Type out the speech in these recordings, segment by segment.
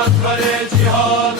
Çanakkale cihan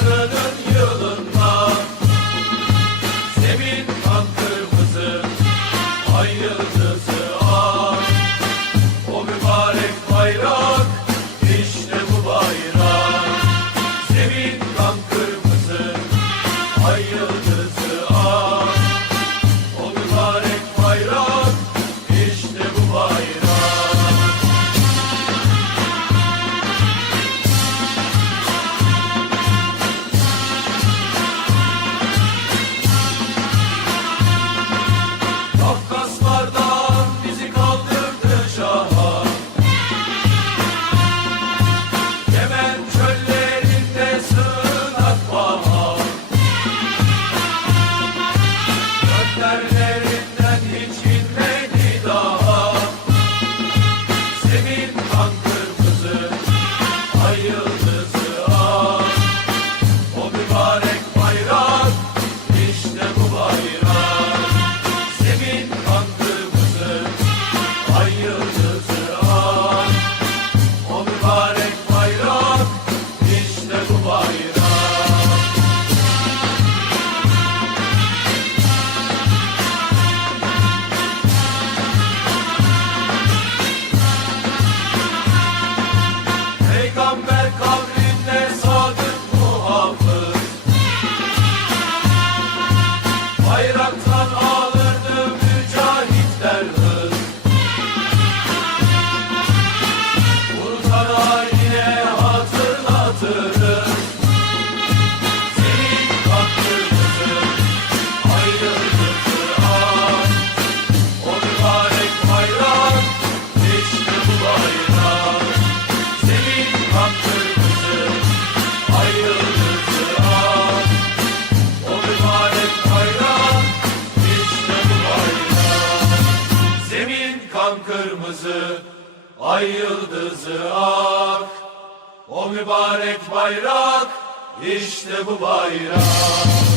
kan kırmızı, ay yıldızı ak. O mübarek bayrak, işte bu bayrak.